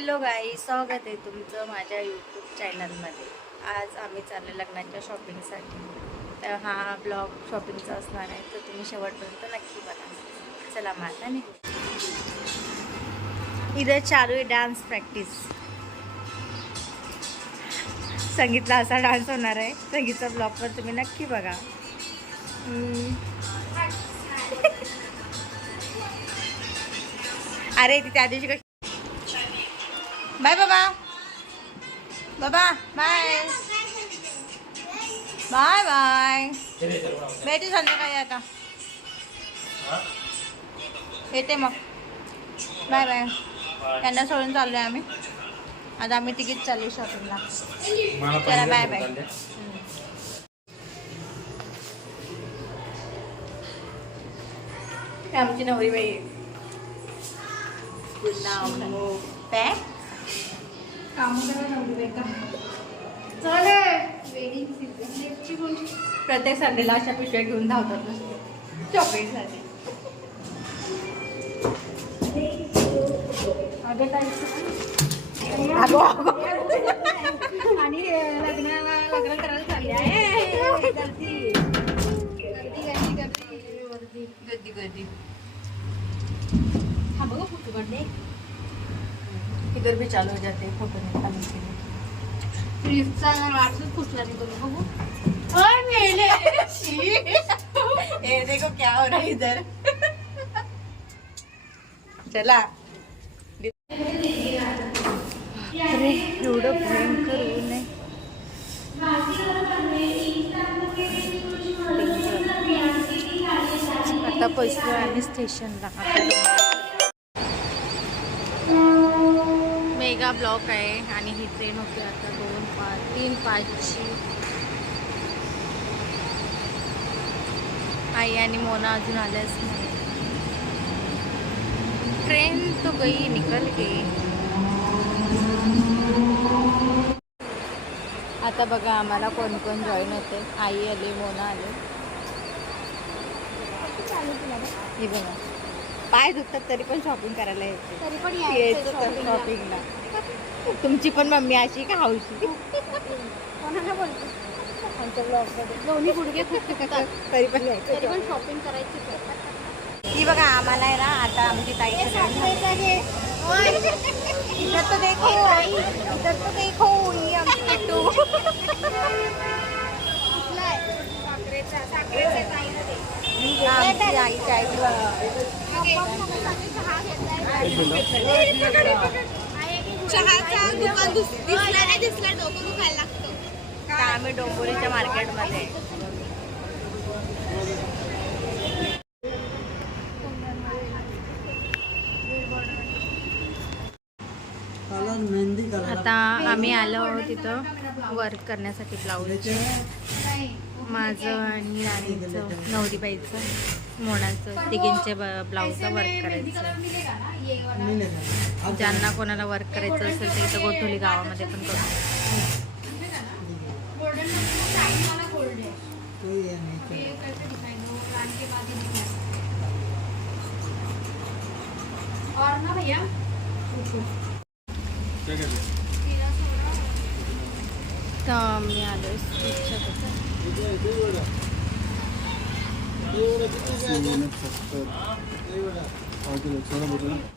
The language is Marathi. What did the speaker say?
हॅलो गाई, स्वागत आहे तुमचं माझ्या यूट्यूब चॅनलमध्ये. आज आम्ही चाललो लग्नाच्या शॉपिंगसाठी. तर हा ब्लॉग शॉपिंगचा असणार आहे, तर तुम्ही शेवटपर्यंत नक्की बघा. चला माझा निघू. इथं चालू आहे डान्स प्रॅक्टिस. संगीतला असा डान्स होणार आहे. संगीतचा ब्लॉग पण तुम्ही नक्की बघा. अरे ती त्या दिवशी कशी. बाय बाबा. बाबा बाय बाय बाय. भेटू संध्याकाळी आता. येते मग. Bye bye. त्यांना सोडून चाललोय आम्ही. आता आम्ही तिकीट चालू शॉपिंगला. चला बाय बाय. आमची नवरी बाई प्रत्येक संडेला अशा पिशव्या घेऊन धावतात ना शॉपिंगसाठी. आणि लग्न करायला चालले आहे. गर्दी गर्दी. हाँ बघा फोटो काढले. इधर भी चालू हो जाते फोटो निकालने के लिए. फ्रीजचा वाटच फुटला नाही तुम्ही बघू. ओए मेले. ये देखो क्या हो रहा है इधर. चला. अरे एवढं भयंकर ऊन आहे. आता पोहोचलो आम्ही स्टेशनला. मेगा ब्लॉक आहे आणि ही ट्रेन होती आता 3:05ची. आई आणि मोना अजून आल्याच नाही. ट्रेन तो गई निकल गई. आता बघा आम्हाला कोण कोण जॉईन होते. आई आली, मोना आले. हे बघा पाय दुखतात तरी पण शॉपिंग करायला येते. तरी पण यायचं शॉपिंगला. तुमची पण मम्मी अशी का हौशी. कोणाला बोलतो आमच्या ब्लॉगमध्ये दोन्ही गुडघे खूप दुखतात तरी पण यायचं. तरी पण शॉपिंग करायची. ही बघा आम्हाला आहे ना आता आमची ताई इधर तो देखो. इधर तो देखो. ही आमची किट्टू. आमची आई चाय चहाचा दुकान दिसला नाही दिसला डोकं दुखायला लागतं. का आम्ही डोंबिवलीच्या मार्केटमध्ये. आता आम्ही आलो तिथं वर्क करण्यासाठी. ब्लाऊज माझं आणि राणीचं, नवरीबाईचं, मोनाचं, तिघींचे ब्लाऊजचं वर्क करायचं. ज्यांना कोणाला वर्क करायचं असेल तर इथं गोठोली गावामध्ये पण करू. तर मी आलो.